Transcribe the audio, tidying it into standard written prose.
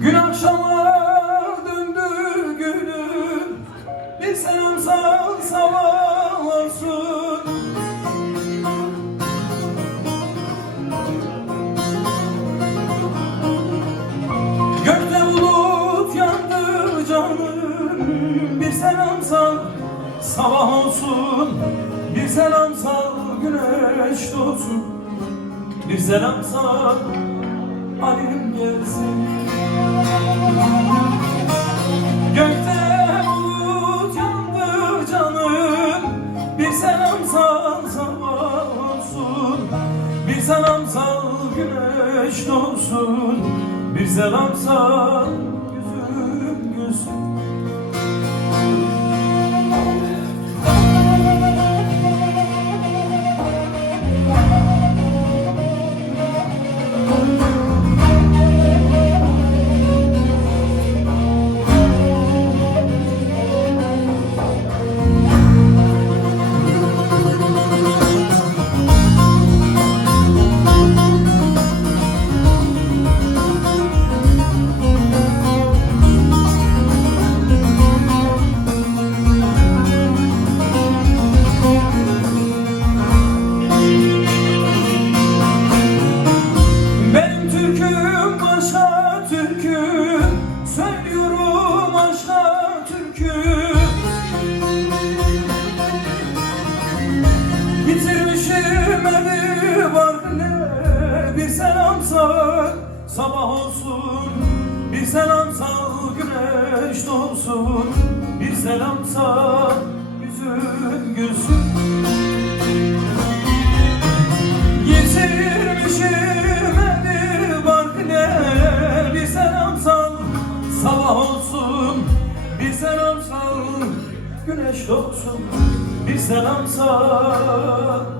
Gün akşama döndü gülüm, bir selam sal sabah olsun. Gökte bulut yandı canım, bir selam sal sabah olsun. Bir selam sal güneş doğsun, bir selam sal halim gelsin. Gökte bulut yandı canım, bir selam sal sabah olsun. Bir selam sal güneş doğsun, bir selam sal yüzüm gülsün. Söylüyorum aşka türkü, bitirmişim evi var ne. Bir selam sal sabah olsun, bir selam sal güneş doğsun. Bir selam sal yüzün gülsün. Yitirmişim evi var ne. Bir selam sal sabah olsun, bir selam sal güneş doğsun. Bir selam sal